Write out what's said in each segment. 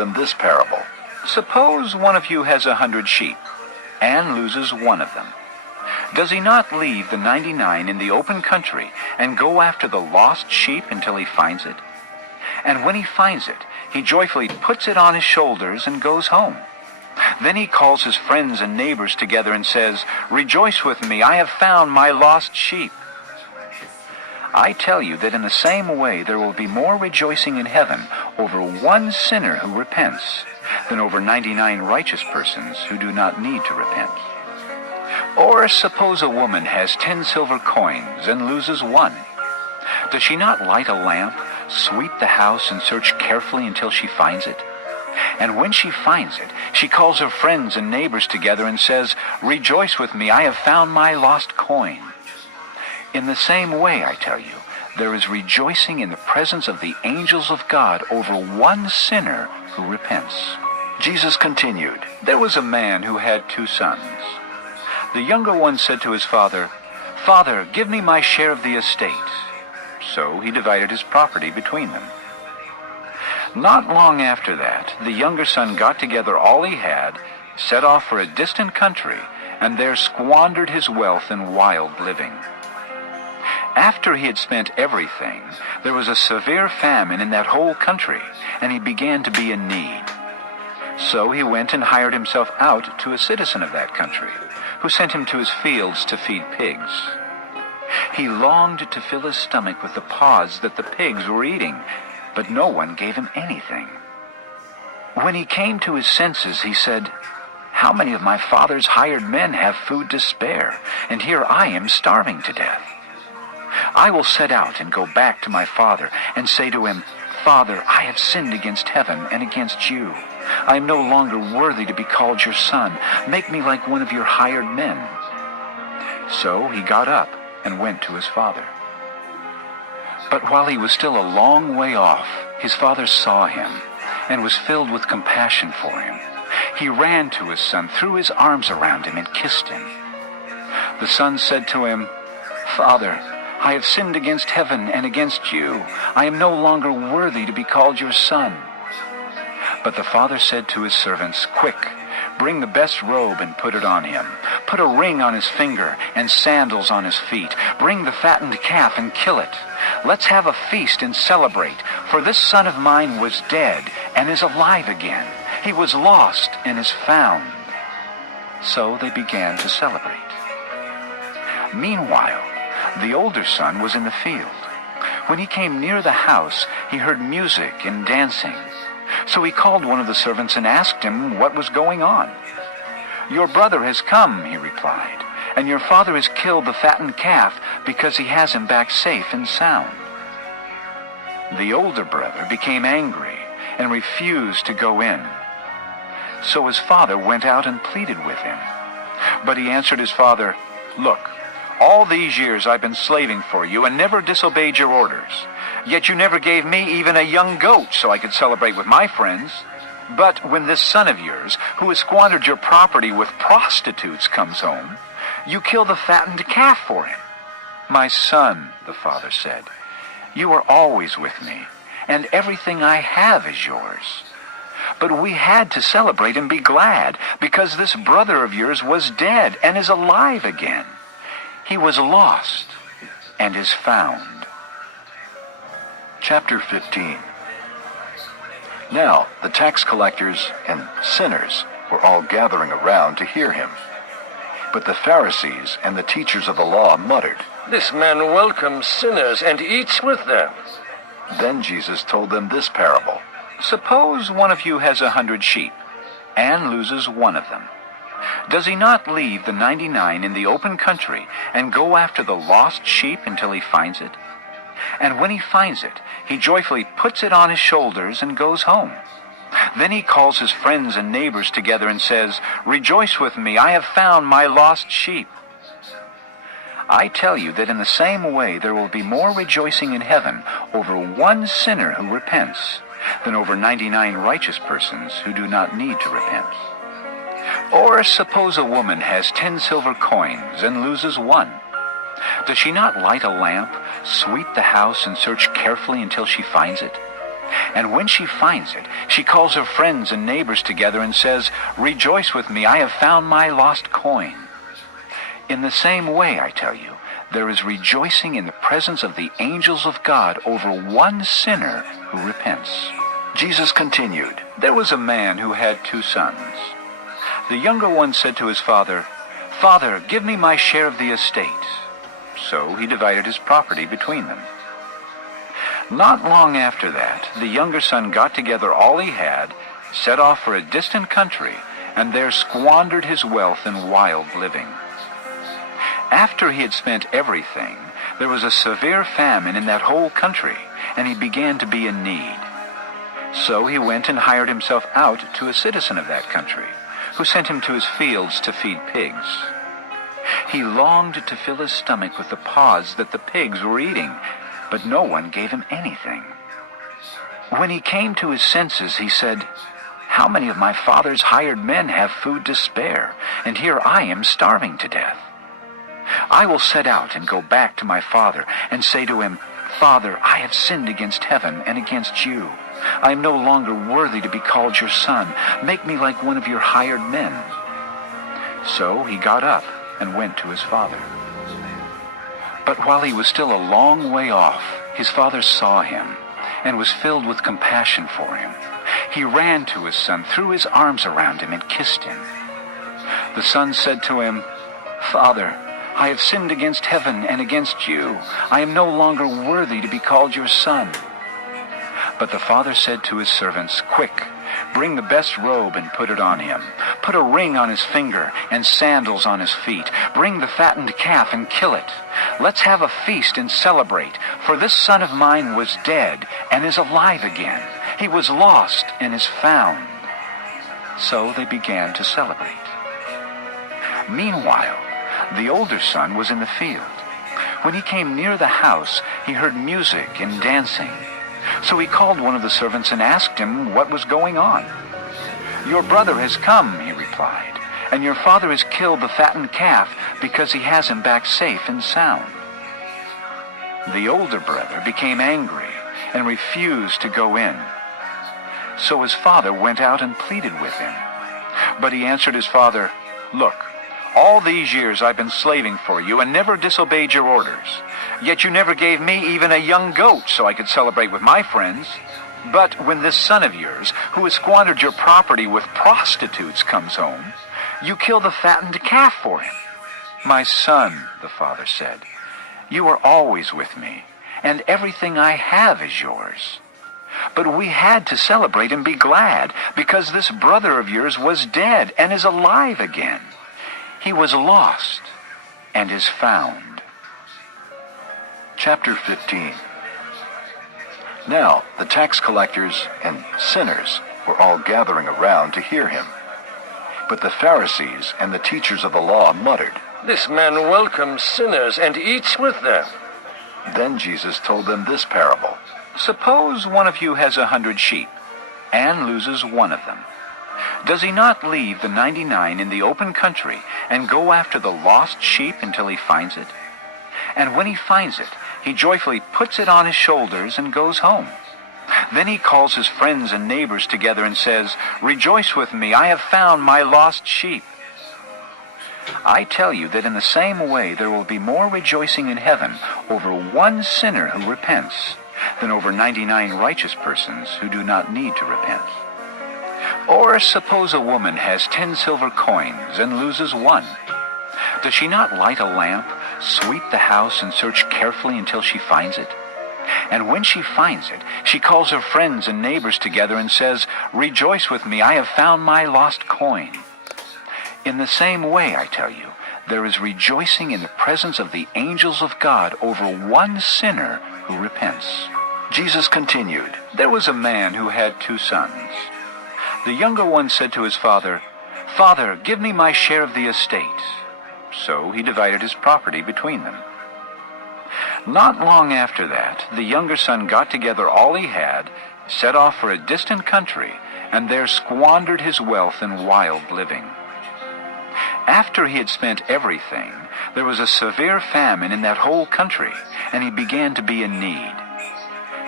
them this parable. Suppose one of you has 100 sheep and loses one of them. Does he not leave the 99 in the open country and go after the lost sheep until he finds it? And when he finds it, he joyfully puts it on his shoulders and goes home. Then he calls his friends and neighbors together and says, "Rejoice with me, I have found my lost sheep." I tell you that in the same way there will be more rejoicing in heaven over one sinner who repents than over 99 righteous persons who do not need to repent. Or suppose a woman has 10 silver coins and loses one. Does she not light a lamp, sweep the house, and search carefully until she finds it? And when she finds it, she calls her friends and neighbors together and says, "Rejoice with me, I have found my lost coin." In the same way, I tell you, there is rejoicing in the presence of the angels of God over one sinner who repents. Jesus continued, "There was a man who had 2 sons. The younger one said to his father, 'Father, give me my share of the estate.' So he divided his property between them. Not long after that, the younger son got together all he had, set off for a distant country, and there squandered his wealth in wild living. After he had spent everything, there was a severe famine in that whole country, and he began to be in need. So he went and hired himself out to a citizen of that country, who sent him to his fields to feed pigs. He longed to fill his stomach with the pods that the pigs were eating, but no one gave him anything. When he came to his senses, he said, 'How many of my father's hired men have food to spare, and here I am starving to death? I will set out and go back to my father and say to him, Father, I have sinned against heaven and against you. I am no longer worthy to be called your son. Make me like one of your hired men.' So he got up and went to his father. But while he was still a long way off, his father saw him and was filled with compassion for him. He ran to his son, threw his arms around him, and kissed him. The son said to him, 'Father, I have sinned against heaven and against you. I am no longer worthy to be called your son.' But the father said to his servants, 'Quick, bring the best robe and put it on him. Put a ring on his finger and sandals on his feet. Bring the fattened calf and kill it. Let's have a feast and celebrate, for this son of mine was dead and is alive again. He was lost and is found.' So they began to celebrate. Meanwhile, the older son was in the field. When he came near the house, he heard music and dancing. So he called one of the servants and asked him what was going on. 'Your brother has come,' he replied, 'and your father has killed the fattened calf because he has him back safe and sound.' The older brother became angry and refused to go in. So his father went out and pleaded with him. But he answered his father, 'Look, all these years I've been slaving for you and never disobeyed your orders. Yet you never gave me even a young goat so I could celebrate with my friends. But when this son of yours, who has squandered your property with prostitutes, comes home, you kill the fattened calf for him.' 'My son,' the father said, 'you are always with me, and everything I have is yours. But we had to celebrate and be glad, because this brother of yours was dead and is alive again. He was lost and is found.'" Chapter 15. Now the tax collectors and sinners were all gathering around to hear him. But the Pharisees and the teachers of the law muttered. "This man welcomes sinners and eats with them." Then Jesus told them this parable. Suppose one of you has 100 sheep and loses one of them. Does he not leave the 99 in the open country and go after the lost sheep until he finds it? And when he finds it, he joyfully puts it on his shoulders and goes home. Then he calls his friends and neighbors together and says, "Rejoice with me, I have found my lost sheep." I tell you that in the same way there will be more rejoicing in heaven over one sinner who repents than over 99 righteous persons who do not need to repent. Or suppose a woman has 10 silver coins and loses one. Does she not light a lamp, sweep the house, and search carefully until she finds it? And when she finds it, she calls her friends and neighbors together and says, "Rejoice with me, I have found my lost coin." In the same way, I tell you, there is rejoicing in the presence of the angels of God over one sinner who repents. Jesus continued, There was a man who had 2 sons. The younger one said to his father, "Father, give me my share of the estate." So he divided his property between them. Not long after that, the younger son got together all he had, set off for a distant country, and there squandered his wealth in wild living. After he had spent everything, there was a severe famine in that whole country, and he began to be in need. So he went and hired himself out to a citizen of that country, who sent him to his fields to feed pigs. He longed to fill his stomach with the pods that the pigs were eating, but no one gave him anything. When he came to his senses, he said, "How many of my father's hired men have food to spare, and here I am starving to death? I will set out and go back to my father and say to him, 'Father, I have sinned against heaven and against you. I am no longer worthy to be called your son. Make me like one of your hired men.' So he got up and went to his father. But while he was still a long way off, his father saw him and was filled with compassion for him. He ran to his son, threw his arms around him, and kissed him. The son said to him, 'Father, I have sinned against heaven and against you. I am no longer worthy to be called your son.' But the father said to his servants, 'Quick, bring the best robe and put it on him. Put a ring on his finger and sandals on his feet. Bring the fattened calf and kill it. Let's have a feast and celebrate, for this son of mine was dead and is alive again. He was lost and is found.' So they began to celebrate. Meanwhile, the older son was in the field. When he came near the house, he heard music and dancing. So he called one of the servants and asked him what was going on. 'Your brother has come,' he replied, 'and your father has killed the fattened calf because he has him back safe and sound.' The older brother became angry and refused to go in. So his father went out and pleaded with him. But he answered his father, 'Look, all these years I've been slaving for you and never disobeyed your orders. Yet you never gave me even a young goat so I could celebrate with my friends. But when this son of yours, who has squandered your property with prostitutes, comes home, you kill the fattened calf for him.' 'My son,' the father said, 'you are always with me, and everything I have is yours. But we had to celebrate and be glad, because this brother of yours was dead and is alive again. He was lost and is found.'" Chapter 15. Now the tax collectors and sinners were all gathering around to hear him. But the Pharisees and the teachers of the law muttered. "This man welcomes sinners and eats with them." Then Jesus told them this parable. Suppose one of you has 100 sheep and loses one of them. Does he not leave the 99 in the open country and go after the lost sheep until he finds it? And when he finds it, he joyfully puts it on his shoulders and goes home. Then he calls his friends and neighbors together and says, "Rejoice with me, I have found my lost sheep." I tell you that in the same way there will be more rejoicing in heaven over one sinner who repents than over 99 righteous persons who do not need to repent. Or suppose a woman has 10 silver coins and loses one. Does she not light a lamp, sweep the house, and search carefully until she finds it? And when she finds it, she calls her friends and neighbors together and says, "Rejoice with me, I have found my lost coin." In the same way, I tell you, there is rejoicing in the presence of the angels of God over one sinner who repents. Jesus continued, There was a man who had 2 sons. The younger one said to his father, "Father, give me my share of the estate." So he divided his property between them. Not long after that, the younger son got together all he had, set off for a distant country, and there squandered his wealth in wild living. After he had spent everything, there was a severe famine in that whole country, and he began to be in need.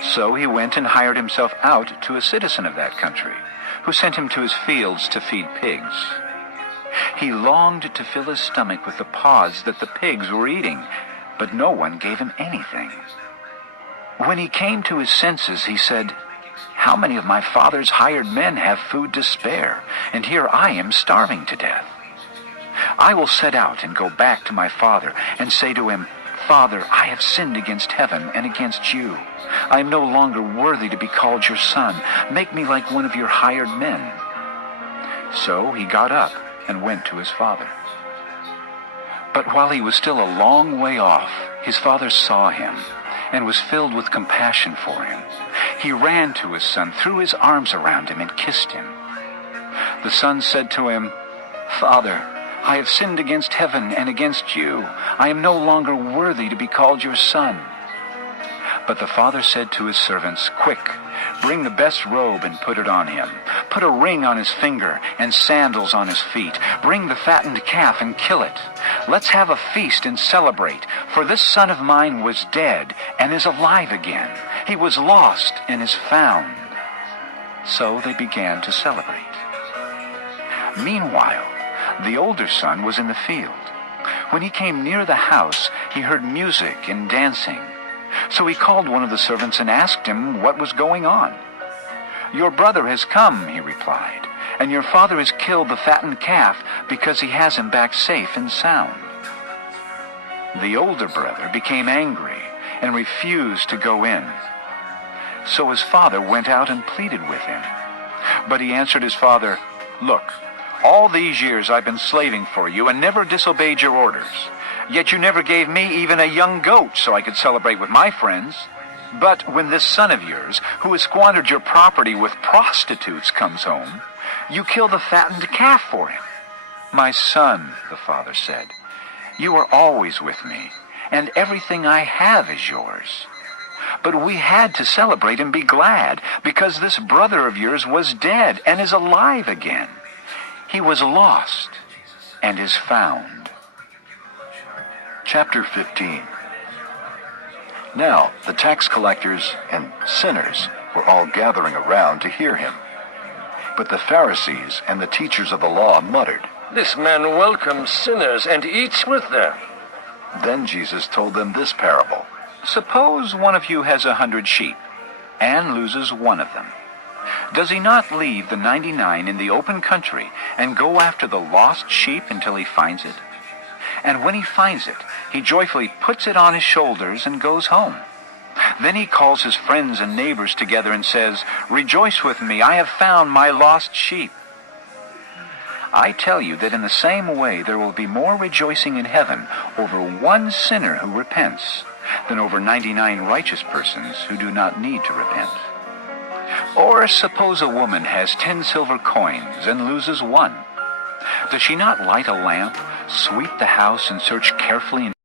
So he went and hired himself out to a citizen of that country, who sent him to his fields to feed pigs. He longed to fill his stomach with the pods that the pigs were eating, but no one gave him anything. When he came to his senses, he said, "How many of my father's hired men have food to spare, and here I am starving to death? I will set out and go back to my father and say to him, 'Father, I have sinned against heaven and against you. I am no longer worthy to be called your son. Make me like one of your hired men.' So he got up and went to his father. But while he was still a long way off, his father saw him and was filled with compassion for him. He ran to his son, threw his arms around him, and kissed him. The son said to him, 'Father, I have sinned against heaven and against you. I am no longer worthy to be called your son.' But the father said to his servants, 'Quick, bring the best robe and put it on him. Put a ring on his finger and sandals on his feet. Bring the fattened calf and kill it. Let's have a feast and celebrate, for this son of mine was dead and is alive again. He was lost and is found.' So they began to celebrate. Meanwhile, the older son was in the field. When he came near the house, he heard music and dancing. So he called one of the servants and asked him what was going on. 'Your brother has come,' he replied, 'and your father has killed the fattened calf because he has him back safe and sound.' The older brother became angry and refused to go in. So his father went out and pleaded with him. But he answered his father, 'Look, all these years I've been slaving for you and never disobeyed your orders. Yet you never gave me even a young goat so I could celebrate with my friends. But when this son of yours, who has squandered your property with prostitutes, comes home, you kill the fattened calf for him.' 'My son,' the father said, 'you are always with me, and everything I have is yours. But we had to celebrate and be glad, because this brother of yours was dead and is alive again. He was lost and is found.'" Chapter 15. Now the tax collectors and sinners were all gathering around to hear him. But the Pharisees and the teachers of the law muttered. This man welcomes sinners and eats with them. Then Jesus told them this parable. "Suppose one of you has 100 sheep and loses one of them. Does he not leave the 99 in the open country and go after the lost sheep until he finds it? And when he finds it, he joyfully puts it on his shoulders and goes home. Then he calls his friends and neighbors together and says, 'Rejoice with me, I have found my lost sheep.' I tell you that in the same way there will be more rejoicing in heaven over one sinner who repents than over 99 righteous persons who do not need to repent. Or suppose a woman has 10 silver coins and loses one. Does she not light a lamp, sweep the house, and search carefully